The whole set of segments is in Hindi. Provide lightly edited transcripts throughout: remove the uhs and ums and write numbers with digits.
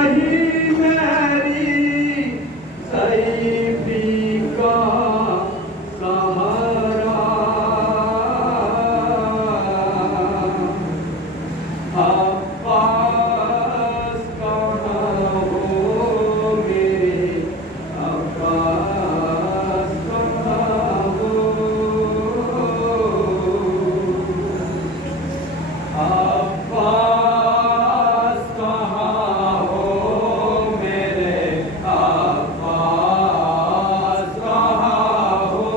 नहीं मेरी सैफी का सहारा, अब्बास कहाँ हो मेरे, अब्बास कहाँ हो, अब्बास कहाँ हो मेरे, अब्बास कहाँ हो,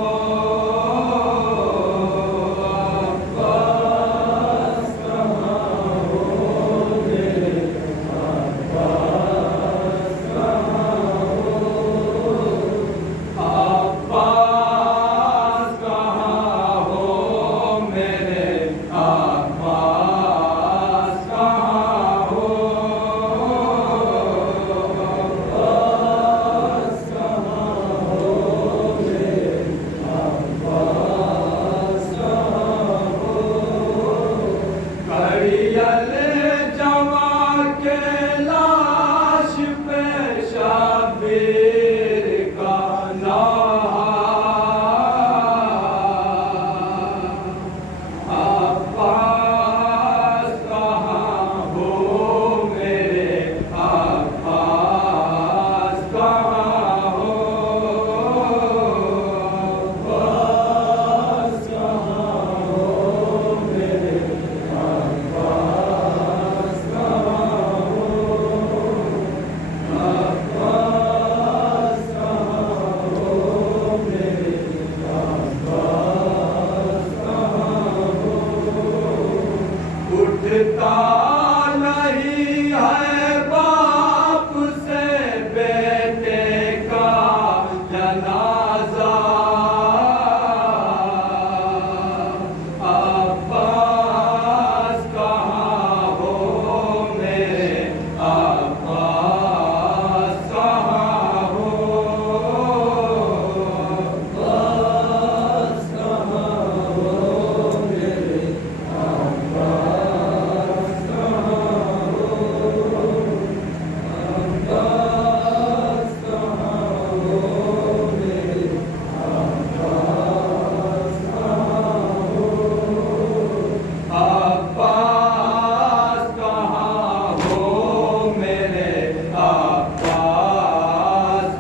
अब्बास कहाँ हो मेरे, अब्बास कहाँ हो, अब्बास कहाँ हो मेरे, अब्बास कहाँ हो, अब्बास कहाँ हो मेरे, अब्बास कहाँ हो, घड़ियल जवा के लाश पे शब्बीर का अब्बास कहाँ हो मेरे, अब्बास कहाँ हो, अब्बास कहाँ हो मेरे, अब्बास कहाँ हो, अब्बास कहाँ हो मेरे, अब्बास कहाँ हो, उठता नहीं है बाप से बेटे का जनाजा, अब्बास कहाँ हो मेरे, अब्बास कहाँ हो, अब्बास कहाँ हो मेरे, अब्बास कहाँ हो, अब्बास कहाँ हो मेरे, अब्बास कहाँ हो, अब्बास कहाँ हो मेरे, अब्बास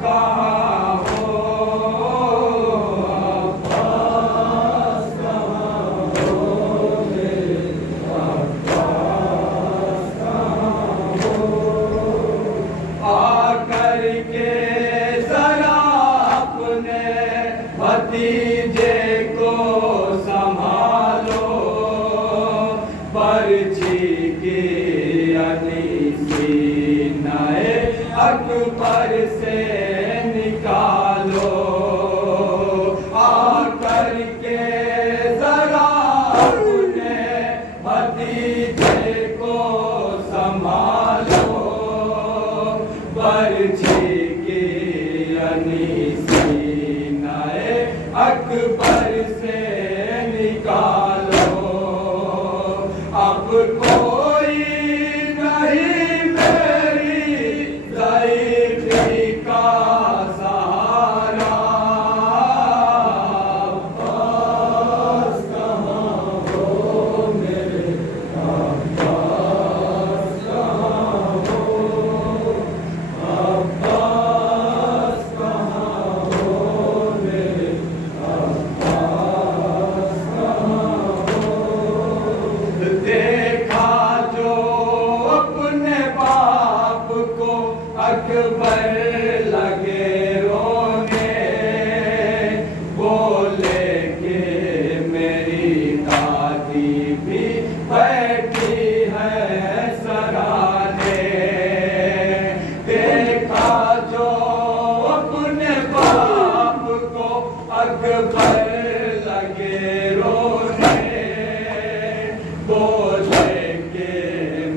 कहाँ हो, अब्बास कहाँ हो मेरे, अब्बास कहाँ हो, आकर के जरा अपने भतीजे को संभालो, पर्ची की अनीसी नए अकबर से निकालो, आकर के जरा अपने भतीजे को संभालो, पर्ची की अनीसी नए अकबर से निकालो, अब कोई नहीं मेरी ज़ईफ़ी का सहारा, अब्बास कहाँ हो मेरे, अब्बास कहाँ हो, अब्बास कहाँ हो मेरे, अब्बास कहाँ हो, देखा जो अपने बाप को अकबर लगे रोने, बोले कि मेरी दादी भी बैठी है सराहने, देखा जो अपने बाप को अकबर लगे रोने, बोले कि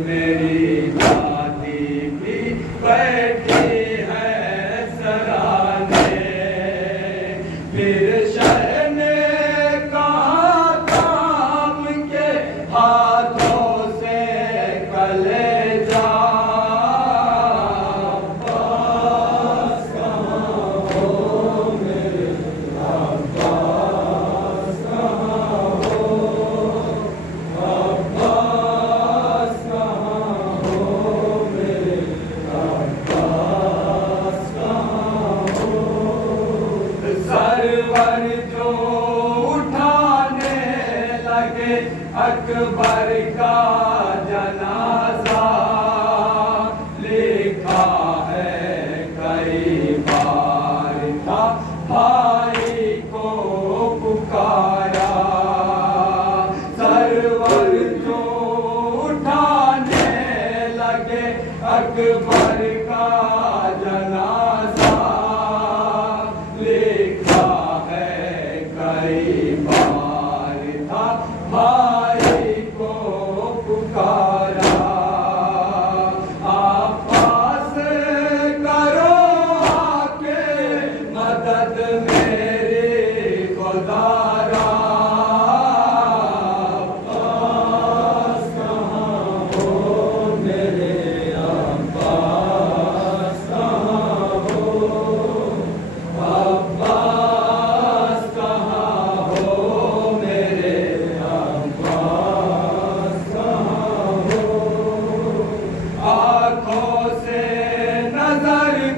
मेरी दादी भी बैठी है सराहने, फिर शह ने कहा काम के हाथों से कलेजा, अकबर का जनाजा लिखा है कई बार था भाई को पुकारा आप पास करो आके मदद मेरी खुदारा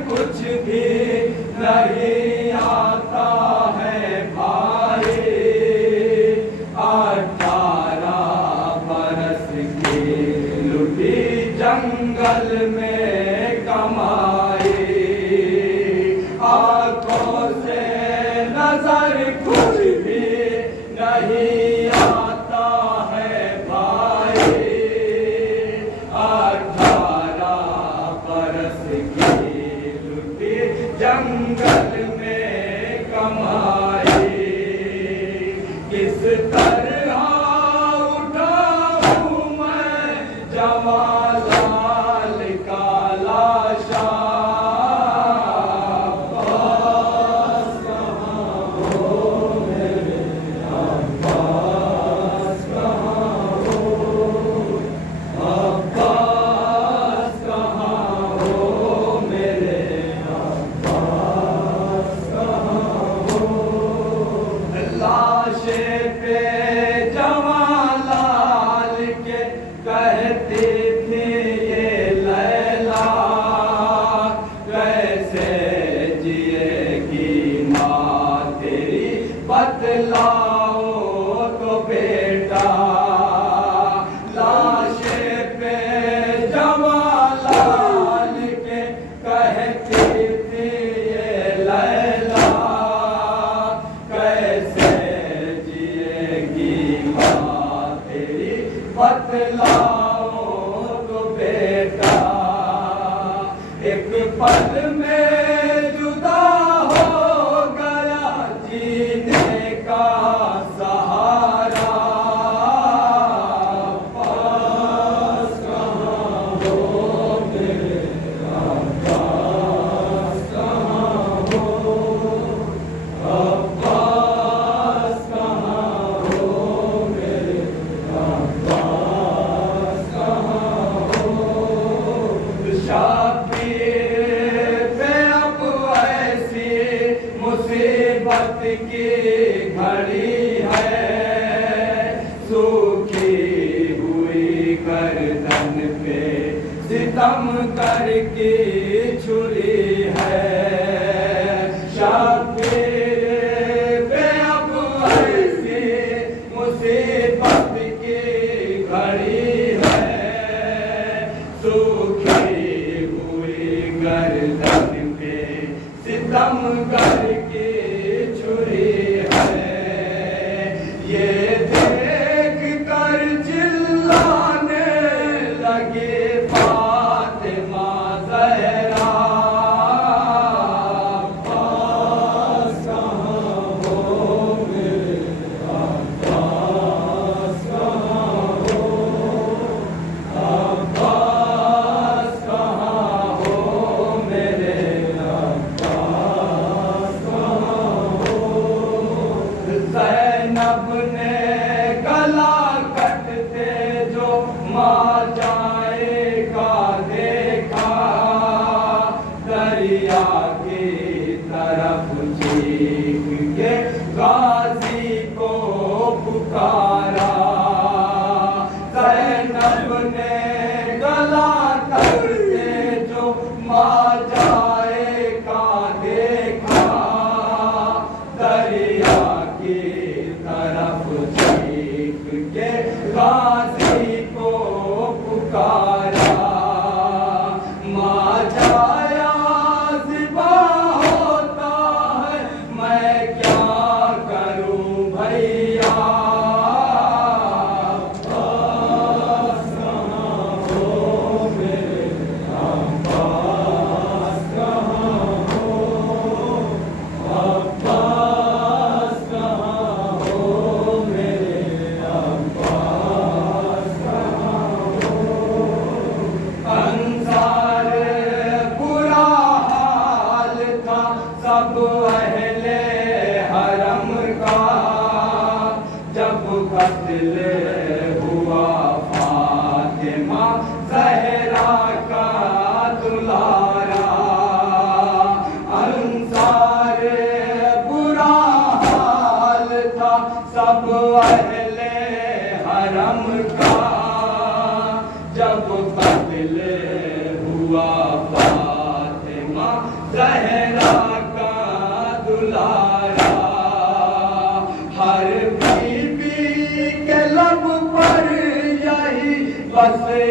कुछ भी नहीं आता है भाई 18 बरस की लुटी जंगल में कमाई आंखों से नजर कुछ भी नहीं आता है भाई 18 बरस की जंगल में कमाई किस तरह उठाऊं मैं जवालाल का लाशा अब्बास कहाँ हो मेरे अब्बास कहाँ हो अब्बास कहाँ हो मेरे लाशे पे जवालाल के कहती थी ये लैला कैसे जिएगी माँ तेरी बतलाओ तो बेटा लाशे पे जवालाल के कहती थी ये लैला कैसे जिएगी माँ तेरी बतलाओ तो बेटा एक पल में जुदा हो गया जीने का सहारा पास कहाँ हो मेरे पास कहाँ हो अब्बास कहाँ हो मेरे अब्बास कहाँ हो शाबीर पे अब ऐसी मुसीबत की घड़ी है सूखी हुई गर्दन पे सितम करके छुरी है शाबीर पे अब ऐसी मुसीबत की घड़ी है सूखी हुई गर्दन पे सितम करके छुरी है ये देख कर चिल्लाने लगे फातिमा ज़हरा अब्बास कहाँ हो मेरे अब्बास कहाँ हो अब्बास कहाँ हो मेरे अब्बास कहाँ हो ज़ैनब ने गला कटते जो माँ जाएगा देखा ज़हरा का दुलारा। अंसार बुरा हाल था सब अहले हरम का, जब कत्ल हुआ फातिमा ज़हरा का दुलारा। हर बीबी के लब पर यही बसे